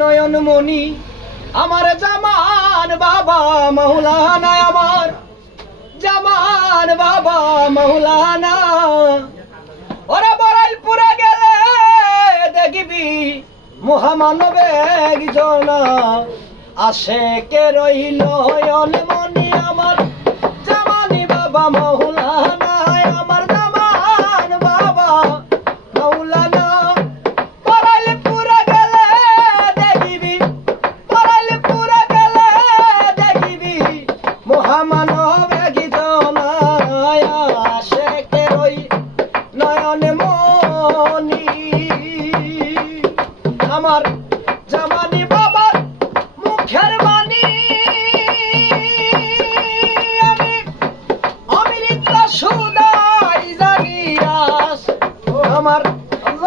নয়ন মনি আমার জামান বাবা মৌলানা, আমার জামান বাবা মৌলানা। ওরে বরাইলপুরে গেলে দেখবি মহামানবে একজনা আসে কে রইল মনি আমার জামানি বাবার মুখের বাণী। আমি অমৃত সুদাই জানিয়াস আমার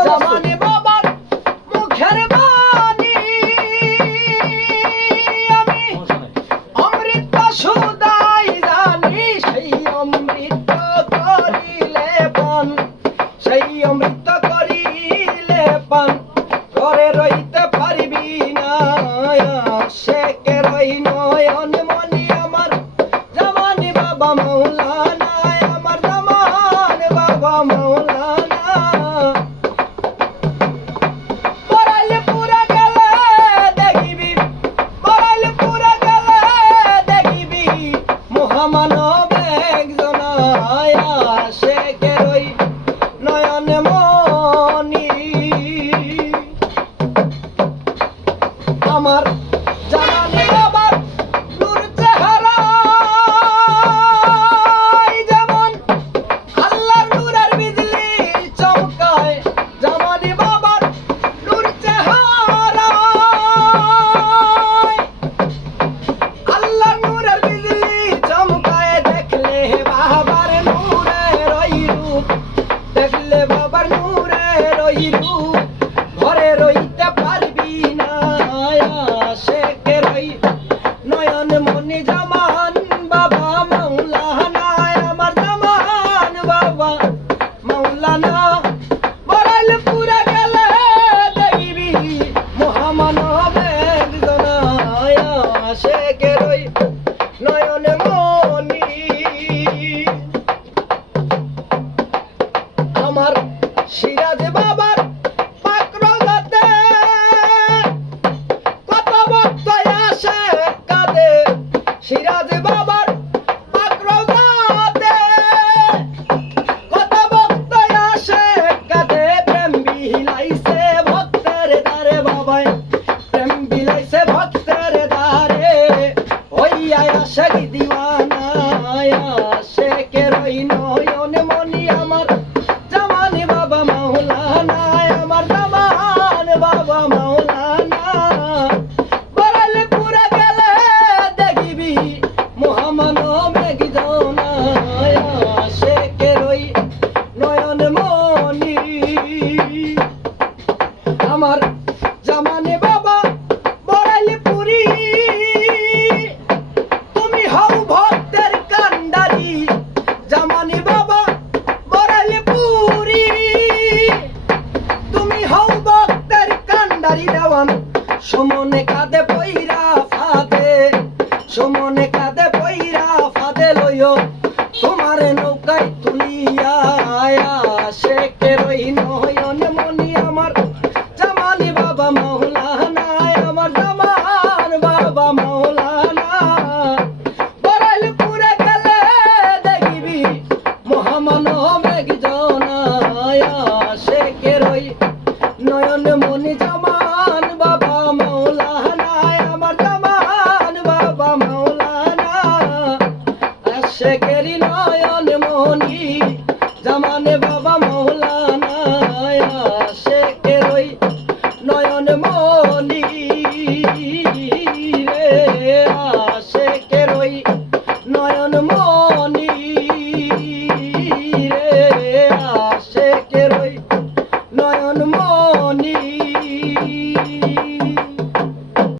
জামানি বাবার মুখের বাণী। জানি সেই অমৃত করিলে পান। জামানি সে কে রই নয়ন মনি। আমার সিরাজ বাবার পাকড়াতে কত ভক্ত আসে কাঁদে। সিরাজ বাবার পাকড়াতে কত ভক্ত আসে কাঁদে। প্রেম বিলাইছে ভক্তের দ্বারে বাবাই প্রেম বিলাইছে আমার জামানে বাবা বড়াইলে পুরি তুমি হও ভক্তের কান্ডারি, জামানে বাবা বড়াইলে পুরি তুমি হও ভক্তের কান্ডারি, দেওয়ান সমনে কাঁদে পইরা। বাবা মৌলানা। বরাইল পুরে গেলে দেখিবি মহামান মেঘজনা সে কে রই নয়ন মনি জামান বাবা মৌলানা। আমার জামান বাবা মৌলানা। শেখেরি নয়ন মনি জামানে বাবা মৌলানা। শেখের ওই শেখের ওই নয়ন মনি